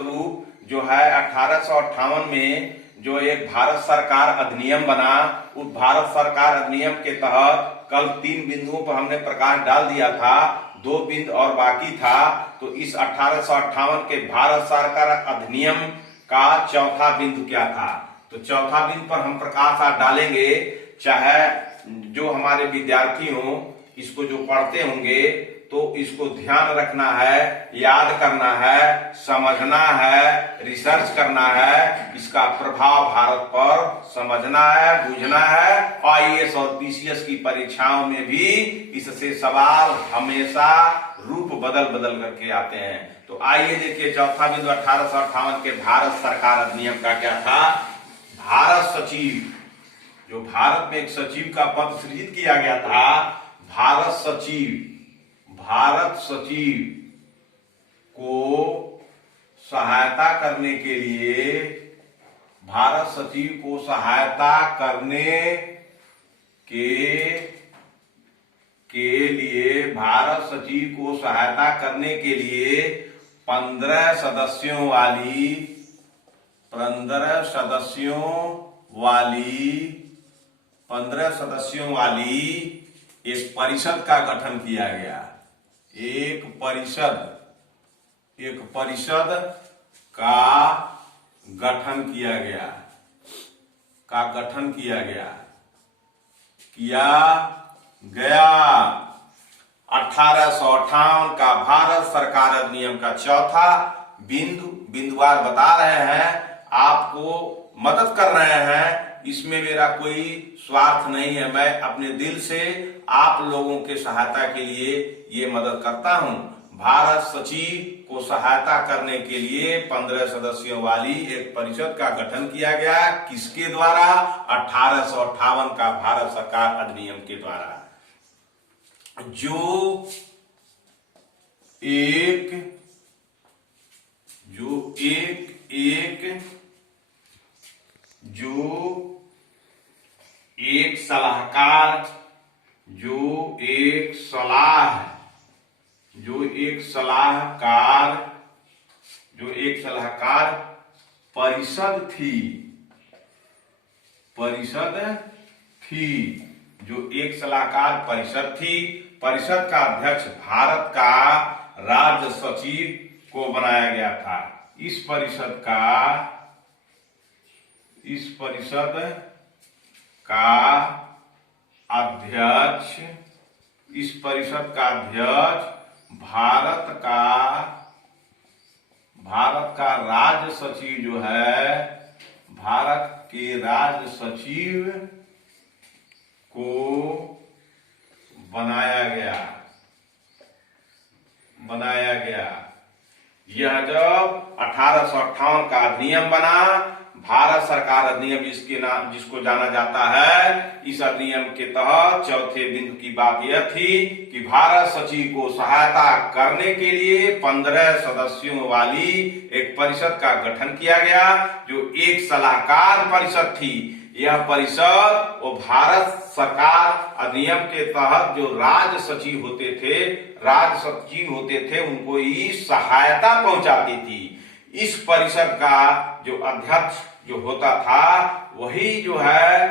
रूप जो है 1858 में जो एक भारत सरकार अधिनियम बना, उस भारत सरकार अधिनियम के तहत कल 3 बिंदुओं पर हमने प्रकाश डाल दिया था, 2 बिंदु और बाकी था। तो इस 1858 के भारत सरकार अधिनियम का चौथा बिंदु क्या था, तो चौथा बिंदु पर हम प्रकाश आज डालेंगे। चाहे जो हमारे विद्यार्थी हों, इसको जो पढ़ते होंगे तो इसको ध्यान रखना है, याद करना है, समझना है, रिसर्च करना है, इसका प्रभाव भारत पर समझना है, बुझना है। आईएएस और पीसीएस की परीक्षाओं में भी इससे सवाल हमेशा रूप बदल बदल करके आते हैं। तो आइए देखिए चौथा बिंदु 1858 के भारत सरकार अधिनियम का क्या था। भारत सचिव, जो भारत में एक सचिव का पद सृजित किया गया था, भारत सचिव को सहायता करने के लिए, भारत सचिव को सहायता करने के लिए भारत सचिव को सहायता करने के लिए 15 सदस्यों वाली एक परिषद का गठन किया गया। एक परिषद का गठन किया गया 1858 का भारत सरकार अधिनियम का चौथा बिंदुवार बता रहे हैं, आपको मदद कर रहे हैं। इसमें मेरा कोई स्वार्थ नहीं है, मैं अपने दिल से आप लोगों के सहायता के लिए ये मदद करता हूं। भारत सचिव को सहायता करने के लिए 15 सदस्यों वाली एक परिषद का गठन किया गया। किसके द्वारा? 1858 का भारत सरकार अधिनियम के द्वारा। जो एक सलाहकार परिषद थी, परिषद का अध्यक्ष भारत का राज्य सचिव को बनाया गया था। इस परिषद का अध्यक्ष भारत का राज्य सचिव जो है, भारत के राज्य सचिव को बनाया गया। यह जब 1858 का अधिनियम बना, भारत सरकार अधिनियम जिसको जाना जाता है, इस अधिनियम के तहत चौथे बिंदु की बात यह थी कि भारत सचिव को सहायता करने के लिए 15 सदस्यों वाली एक परिषद का गठन किया गया, जो एक सलाहकार परिषद थी। यह परिषद वो भारत सरकार अधिनियम के तहत जो राज्य सचिव होते थे उनको ही सहायता पहुंचाती थी। इस परिषद का जो अध्यक्ष जो होता था, वही जो है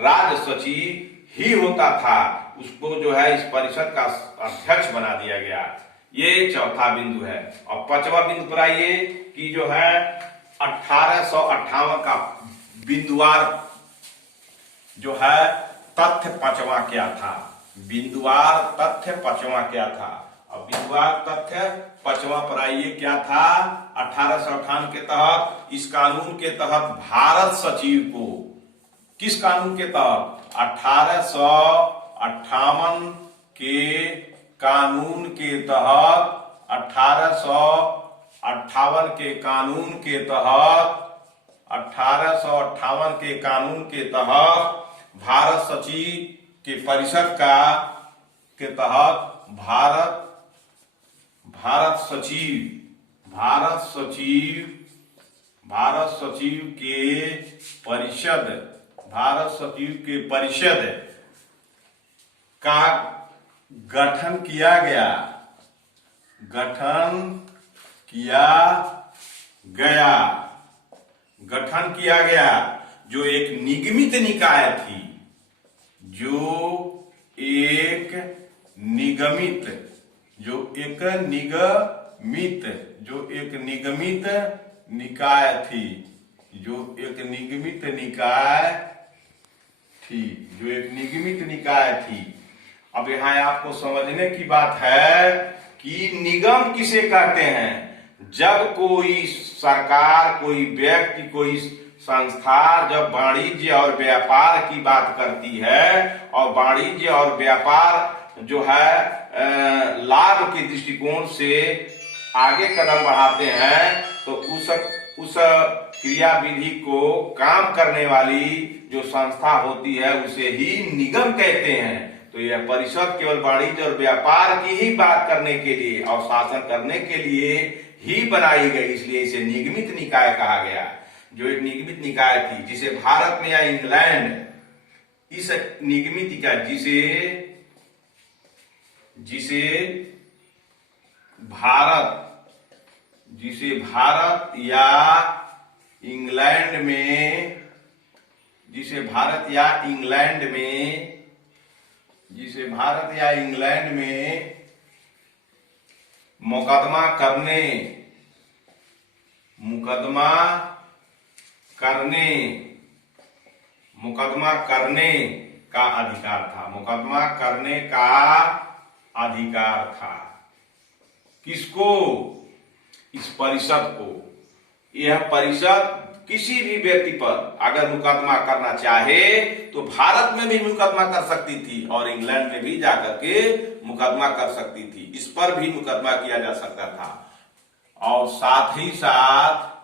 राज्य सचिव ही होता था। उसको जो है इस परिषद का अध्यक्ष बना दिया गया। ये चौथा बिंदु है। और पांचवा बिंदु पर आइए कि जो है 1858 का बिंदुवार जो है तथ्य पांचवा क्या था, बिंदुवार तथ्य पांचवा क्या था। अब बिंदुवार तथ्य पांचवा पर आइए क्या था। 1858 के तहत, इस कानून के तहत भारत सचिव को, किस कानून के तहत? 1858 के कानून के तहत, 1858 के कानून के तहत, 1858 के कानून के तहत भारत सचिव के परिषद के तहत भारत सचिव के परिषद का गठन किया गया, गठन किया गया, जो एक निगमित निकाय थी, जो एक निगमित निकाय थी, जो एक निगमित निकाय थी। अब यहां आपको समझने की बात है कि निगम किसे कहते हैं। जब कोई सरकार, कोई व्यक्ति, कोई संस्था जब वाणिज्य और व्यापार की बात करती है और वाणिज्य और व्यापार जो है लाभ के दृष्टिकोण से आगे कदम बढ़ाते हैं, तो उस क्रियाविधि को काम करने वाली जो संस्था होती है उसे ही निगम कहते हैं। तो यह परिषद केवल वाणिज्य और व्यापार की ही बात करने के लिए और शासन करने के लिए ही बनाई गई, इसलिए इसे निगमित निकाय कहा गया। जो एक निगमित निकाय थी, जिसे भारत में या इंग्लैंड, इस निगमित निकाय जिसे भारत या इंग्लैंड में मुकदमा करने का अधिकार था। किसको? इस परिषद को। यह परिषद किसी भी व्यक्ति पर अगर मुकदमा करना चाहे तो भारत में भी मुकदमा कर सकती थी और इंग्लैंड में भी जाकर के मुकदमा कर सकती थी। इस पर भी मुकदमा किया जा सकता था। और साथ ही साथ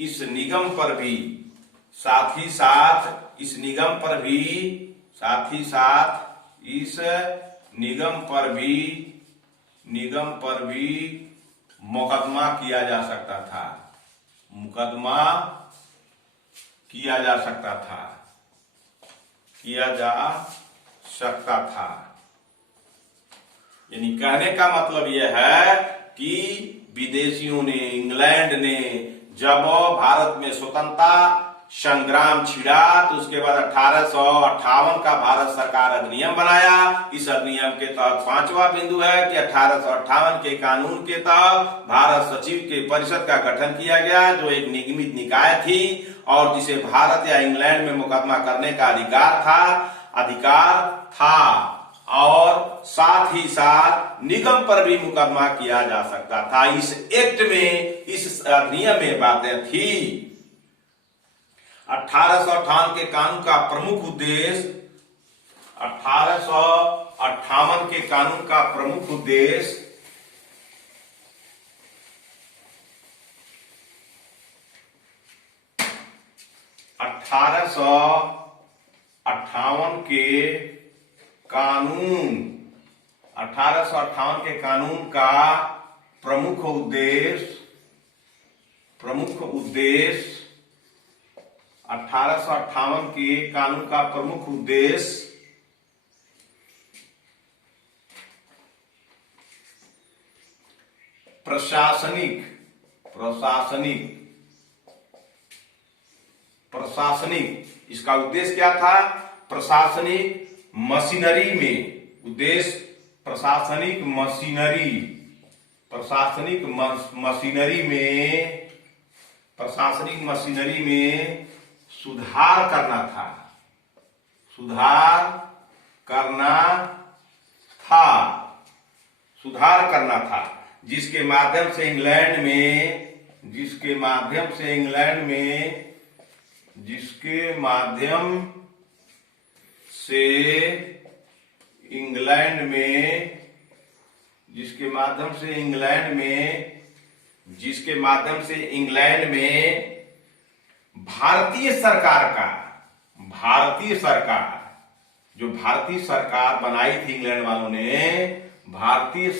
इस निगम पर भी मुकदमा किया जा सकता था। यानी कहने का मतलब यह है कि विदेशियों ने, इंग्लैंड ने जब भारत में स्वतंत्रता संग्राम छिड़ा तो उसके बाद 1858 का भारत सरकार अधिनियम बनाया। इस अधिनियम के तहत पांचवा बिंदु है कि 1858 के कानून के तहत भारत सचिव के परिषद का गठन किया गया, जो एक निगमित निकाय थी और जिसे भारत या इंग्लैंड में मुकदमा करने का अधिकार था और साथ ही साथ निगम पर भी मुकदमा किया जा सकता था। इस एक्ट में, इस अधिनियम में बातें थी। 1858 के कानून का प्रमुख उद्देश्य 1858 के कानून का प्रमुख उद्देश्य प्रमुख उद्देश्य 1858 के कानून का प्रमुख उद्देश्य प्रशासनिक इसका उद्देश्य क्या था? प्रशासनिक मशीनरी में सुधार करना था, जिसके माध्यम से इंग्लैंड में भारतीय सरकार बनाई थी इंग्लैंड वालों ने, भारतीय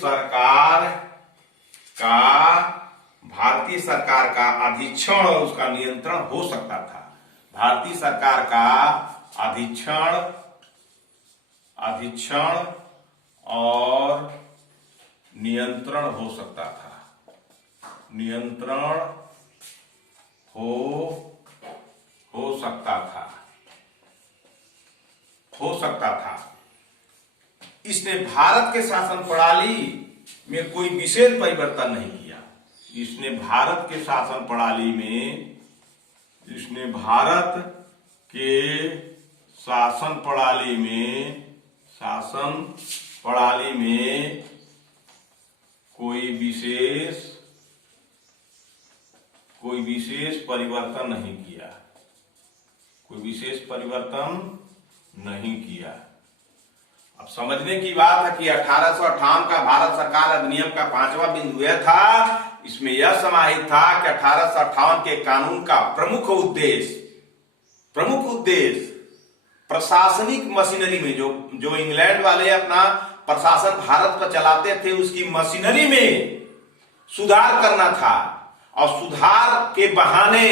सरकार का अधीक्षण और उसका नियंत्रण हो सकता था। भारतीय सरकार का अधीक्षण और नियंत्रण हो सकता था, नियंत्रण हो सकता था। इसने भारत के शासन प्रणाली में कोई विशेष परिवर्तन नहीं किया। इसने भारत के शासन प्रणाली में, इसने भारत के शासन प्रणाली में कोई विशेष परिवर्तन नहीं किया, कोई विशेष परिवर्तन नहीं किया। अब समझने की बात है कि 1858 का भारत सरकार अधिनियम का 5वां बिंदु यह था, इसमें यह समाहित था कि 1858 के कानून का प्रमुख उद्देश्य प्रशासनिक मशीनरी में जो इंग्लैंड वाले अपना प्रशासन भारत पर चलाते थे, उसकी मशीनरी में सुधार करना था और सुधार के बहाने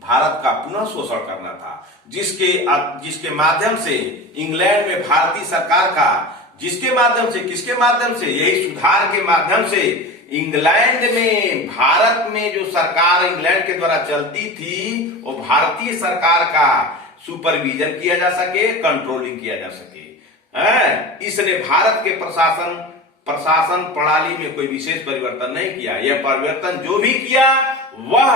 भारत का पुनः शोषण करना था, जिसके माध्यम से इंग्लैंड में भारतीय सरकार का, किसके माध्यम से यही सुधार के माध्यम से इंग्लैंड में, भारत में जो सरकार इंग्लैंड के द्वारा चलती थी, वो भारतीय सरकार का सुपरविजन किया जा सके, कंट्रोलिंग किया जा सके। इसने भारत के प्रशासन प्रणाली में कोई विशेष परिवर्तन नहीं किया। यह परिवर्तन जो भी किया वह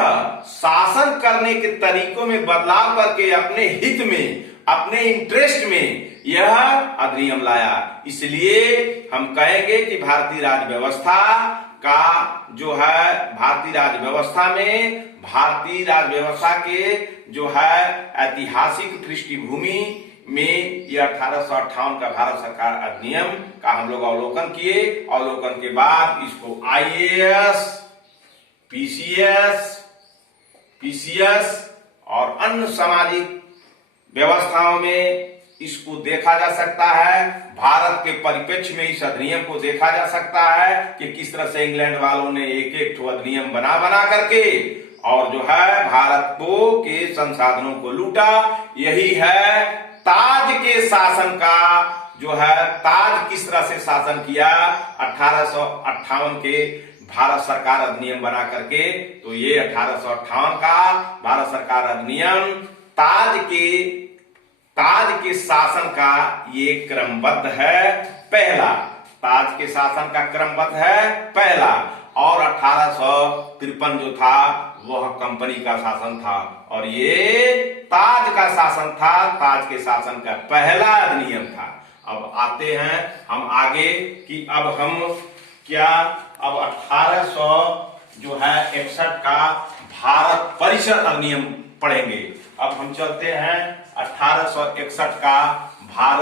शासन करने के तरीकों में बदलाव करके अपने हित में, अपने इंटरेस्ट में यह अधिनियम लाया। इसलिए हम कहेंगे कि भारतीय राज्य व्यवस्था का जो है, भारतीय राज्य व्यवस्था के जो है ऐतिहासिक पृष्ठभूमि में यह 1858 का भारत सरकार अधिनियम का हम लोग अवलोकन किए। अवलोकन के बाद इसको IAS, PCS और अन्य सामाजिक व्यवस्थाओं में इसको देखा जा सकता है। भारत के परिप्रेक्ष्य में इस अधिनियम को देखा जा सकता है कि किस तरह से इंग्लैंड वालों ने एक ठो अधिनियम बना करके और जो है भारत को के संसाधनों को लूटा। यही है ताज के शासन का जो है, ताज किस तरह से शासन किया 1858 के भारत सरकार अधिनियम बना करके। तो ये 1858 का भारत सरकार अधिनियम ताज के शासन का ये क्रमबद्ध है पहला, ताज के शासन का क्रमबद्ध है पहला। और 1853 जो था वह कंपनी का शासन था और ये ताज का शासन था, ताज के शासन का पहला अधिनियम था। अब आते हैं हम आगे कि अब हम क्या, अब 1861 का भारत परिषद अधिनियम पढ़ेंगे। अब हम चलते हैं 1861 का भारत